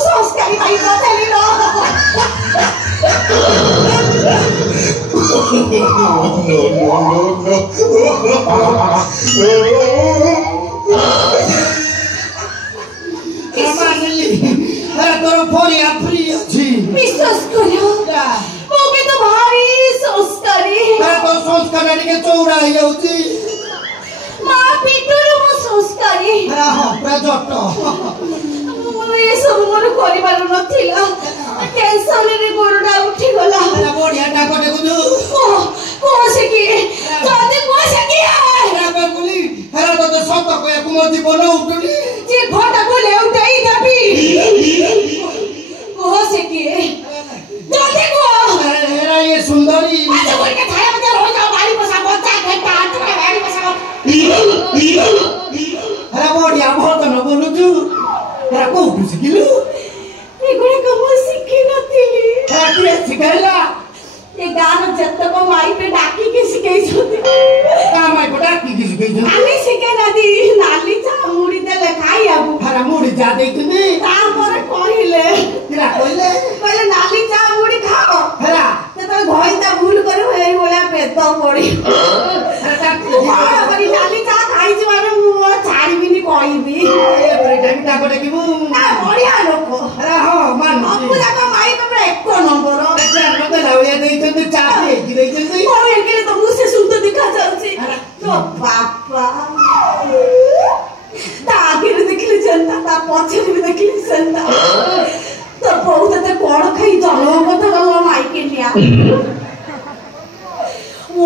संस्कारी भाई बताली न विश्वास करो मोके तो भारी संस्कारी तो संस्कार के चौड़ा होती माँ पिटुरु मो संस्कारी जट ये सब मोर परिवार नथिला टेंशन रे गोरडा उठी गला बढ़िया डाक देखु को से की जदी को से की बोली हेरा तो सत कया को मो जीवन उठुनी जे घटा बोले उठाई दबी को से की जदी को हेरा ये सुंदरी अच्छा बोल के थाया मत हो जाओ बाड़ी बसा बच्चा घंटा आठ के बाड़ी बसा हेरा बढ़िया बहुत न बोलु तू हेरा को उठु सिकिलु ए गुडे कम सिखी नथिली हेरा के सिखाइला ये गान जत्तक माई पे डाकी के सिखाई छथि का माई पे डाकी के सिखाई छथि आमी सिखे नदी नाली चा मुड़ी देले खाई आबू हेरा मुड़ी जा देतनी ता पर कहिले हेरा कहिले पहले नाली चा मुड़ी खाओ हेरा तो घइता भूल करे होई बोला पेट पड़ी हेरा डाकी करी नाली चा खाई जी माने मु छाड़ी बिनी कहबी ए टाइम डाक देखिबू ना बढ़िया लोक हेरा हो मान अपू जाक माई पे एक नंबर मते लावया देइछन चा की देइछन और एके तो मुझसे सुंदर दिखा जाउची तो बापा ता आगे देखले जनता ता पछे भी देखले जनता तो बहुत ते कोण खाई जलो कथा गलो माई के लिया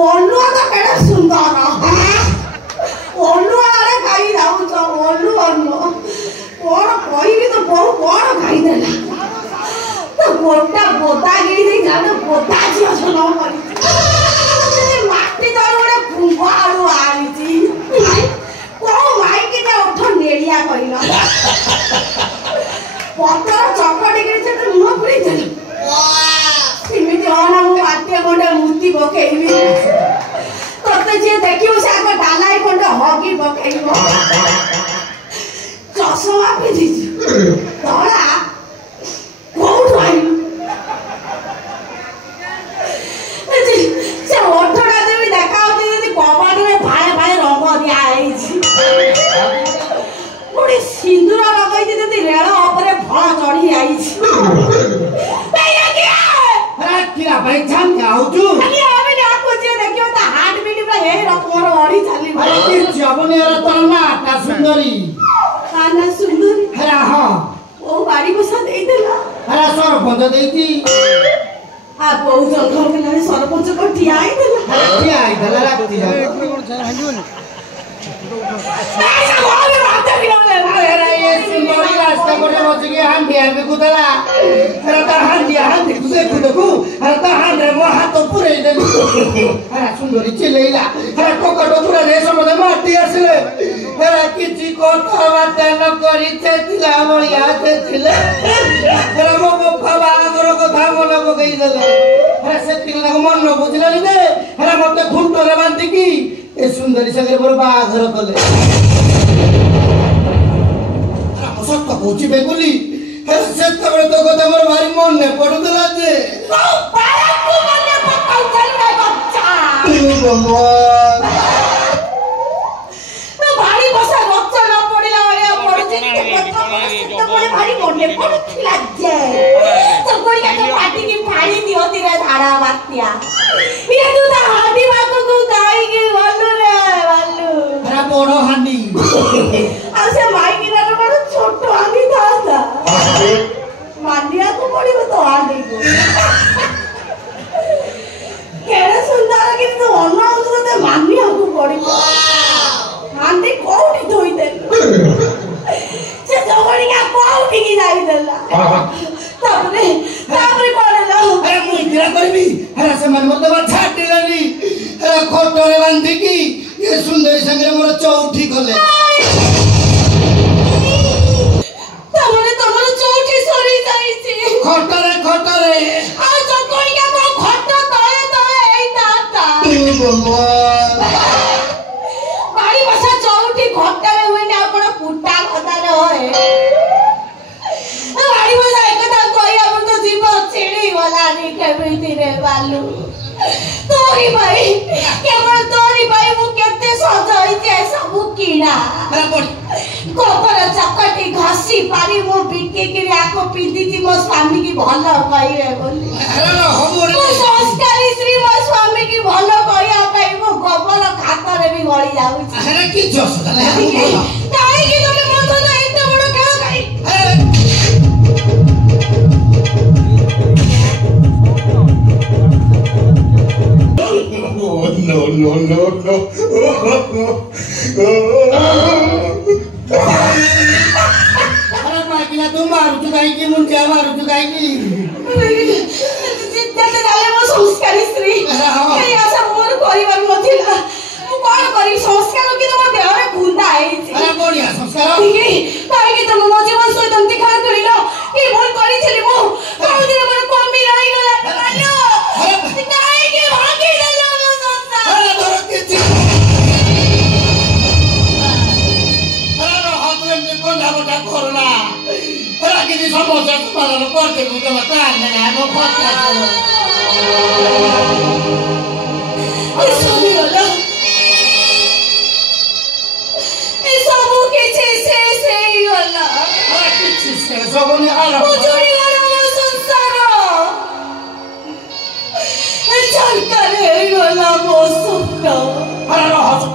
ओनु तो केडा सुंदर ओनु आरे खाई जाउ तो ओनु कोण कोई तो बहु कोण खाई देला तो गोटा बोता गिरी दे जाने बोता जी असनो करी माटी दरवडे फुंगारू आली जी को माई के ना उठ नेड़िया कइला पत्थर चकड़ी के से तो मुह पुरी दे सिमिति ओना मु आटे गोडे मुती बकेइबी तते जे देखियो से आगे डालाई कोंडे हगी बकेइबो चश्मा पे दी तोड़ा कोड आइलु से ओठडा देबी देखाउती जदी कबाडी रे भाळे भाळे रंग दिया आइछि पुडी सिंदूर लगाई जदी रेळ ऊपर फळ चढ़ी आइछि बेया किया किरा भाई जान आउजु खाली आवे ना को जे देखियो ता हार्ट बीट पे हे रकमर ओडी चाली अरे की जवनी रे तो ना ता सुंदरी काना सुंदरी हेरा हो ओ बाड़ी बसा देई देला हेरा सरपंच देती आ बहु जगह के लाने सरपंच को ठिया आई देला ठिया आई देला राखती जा ऐसा वाले बात भी ना ले हेरा ये सुंदरी रास्ता कोटे बची के हांडी आबे कुदला हेरा ता हांडी कुदे कुदकू हेरा ता हांडे मो हाथ पुरे देली हेरा सुंदरी चिलेइला हेरा कोकटो पुरा रे समदे माटी आसले हेरा किछि कोठा बात न करी छेतिला बळिया छेतिले हेरा मो बाबा आगर कथा मन पकई देले हेरा से तिला मन न बुझलानी दे हेरा मते खुंटरे बांधी की ए सुंदरी संगे मोर बाघर कले सत्य कोची बेगुली हेरा से तबरे तो कथा मोर भारी मन ने पडुदला जे पारा को मने पकाउ चल रे बच्चा भगवान तो भारी बसा बच्चा न पड़िला वाले पड़छि के कथा तो बोले भारी मने पड़थिला जे तो कोई का तो पार्टी की फाड़ी दियो तेरा धारा बातिया ये तू ता हाडी बाको को गाई के वालू रे वालू हेरा बड़ो हांडी आ से माई की ना बड़ छोट हांडी था मांडिया को पड़ी तो हांडी को केड़े सुंदर कि तो अन्ना उतरते मांडिया को पड़ी हांडी कोठी धोई दे से जोगड़ी का कोठी की जाई देला तापरे कोलेला अरे मुई किरा करबी हेरा से मन मते बा छाटी लेली हेरा खोटरे बांधी की ये सुंदरी संगे मोर चौठी कले तमरे चौठी सरी जाईची खोटरे आ जोगड़ी का को खट तळे तळे एई ताता भगवान बाड़ी बसा चौठी घट्टा में हुई ना आपण पुटा तोरी भाई केवल तोरी भाई मु केते सजाई के सब किना गोबर चकटी घसी पारी मु बिके के आको पिंदी थी मो स्वामी की भलो कहिए बोली मो संस्कारी श्री मो स्वामी की भलो कहिया पाई मो गोबर खाता रे भी गली जाउ अरे की जोश दले काई की तने मन तो एते बड़ खेल काई no. अरे मागिला तू मारू तू काय की मुंजा मारू तू काय की जिद्दते झाले मो संस्कारी स्त्री हे असा मोर परिवार नथिला मु कोन करी संस्कार कि तो देहरे गुंडा आइछि अरे बढ़िया संस्कार काई कि तुम मो जीवन सहित अंति खा करिलो कि भूल करी छली मु काउ दिन मोर कमी रही गला मानो काई कि भागी देलो मो संसार अरे तोर किछि कोंडा कोरोना अरे किछि समस्या तुम्हारा पड़ते को तार ना नो फट ए सोनी गला ए सब किछि से गला अरे किछि से सबनी आला उजुरी गला मो संसार ए चलकर गला मो स्वप्न अरे रह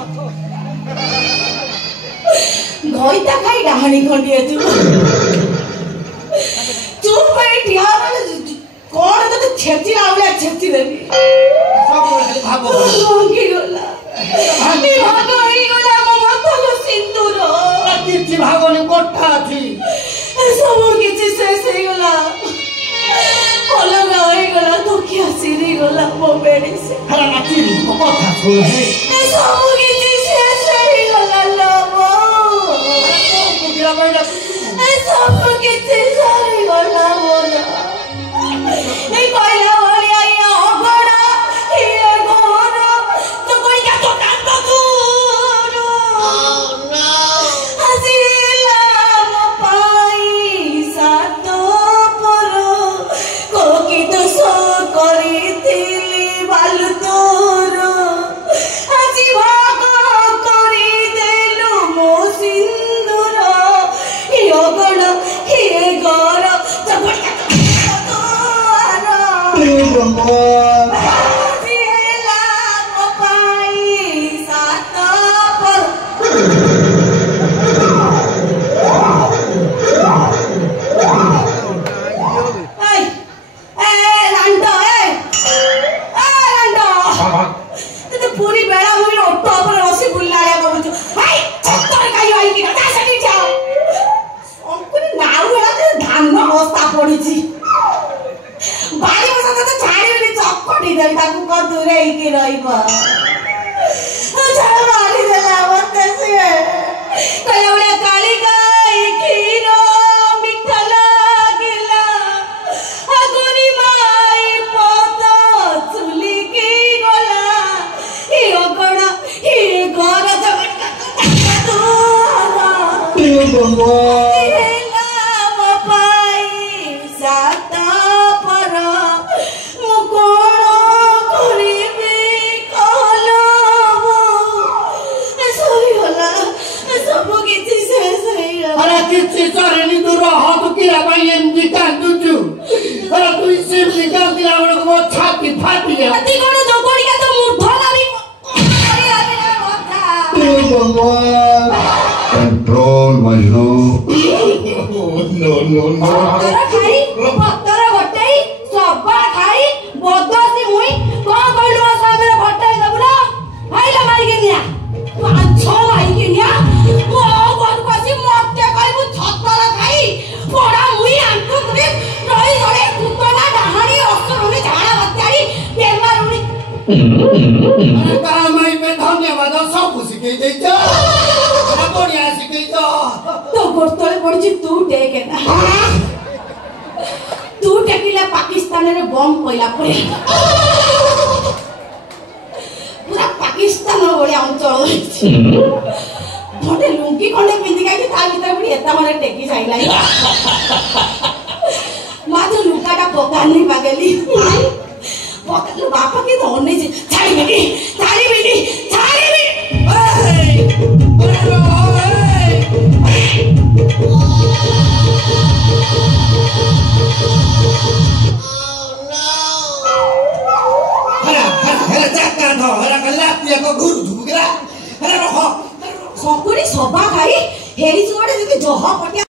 गईता खाई डाहणी खंडिए चुप पे ठिया कौन तो छेची आउला छेची देबी सब भागो की गला मी भागो ही गला मो माथा को सिंदूर किछि भागोनी कोठा अछि सब किछि शेष ही गला अलग होई गला तो क्या सिरी गला मो बेड़ी से अरे नाची को कथा सुन हे सब किछि शेष ही गला लो कुकिरा बैला सब किछि सारी गला मोला ए कोइला ओरिया या ओगड़ा ये गोरा तो कोई क्या तो कांदा दूर ओह नो हसीला पाई सातो परो कोकी तो सो करी थिली बाल तोर আজি भाग करी देलु मो सिंदूर हे ओगड़ हे गोर जबड़ पूरी बेड़ा हुई ऑटो पर रसी बुल्लाया करू हाय चक्कर काई आई कि ना सकी जाओ अंकुनी नाउ बेड़ा ते धान अवस्था पड़ी छी बारी बसा तो छाड़ी चक्कटी दे ताकू को दूरे की रहिबा चल मारी देला मते से कयवले काली गाय खीरो मिठा लागिला अगुरी माई पोता चुली की गोला हे ओगड़ा हे गोरा जबटा तू किछि चरेनी दूर हाथ किरा भाई एमडी कांदुचु अरे तू इसे निकाल दिला बड़ को छाती फाटी गया अति कोन जोगोड़ी का तो मुठला भी अरे अरे भगवान कंट्रोल मजनू नो पत्थर खाई पत्थर घटाई सबा खाई बदसी मुई कोन कहलु सामने घटाई दबना आइला मारी के निया पांच छह मारी के निया ओ कोन कसी मते कहबु छतर खाई पड़ा मुई आंटू करे रही रही कुतना डाहाणी असुरनी झाड़ा बत्याड़ी बेमारुनी अरे कामाई पे धन्यवाद सब सिखे देइछ अरे बढ़िया सिखे तो गोरतळे पड़छि तू टेके ना तू टेकिला पाकिस्तान रे बम कोइला पड़े पूरा पाकिस्तान बड़े अंचल होइछि भटे लुंगी कोने पिंदी काई ता भीतर बड़ी एता मारे टेकी जाइला मा तो लुकाटा पकानी पागली ପକେଇଲୁ ବାପା କି ତ ଅନେଇଛି ଛାଡ଼ିବିନି ଛାଡ଼ିବିନି ଛାଡ଼ିବିନି ସକୁଡ଼ି ସବା ଖାଇ ହେଇଛି ଗୋଟେ ଯଦି ଜହ ପଟିଆ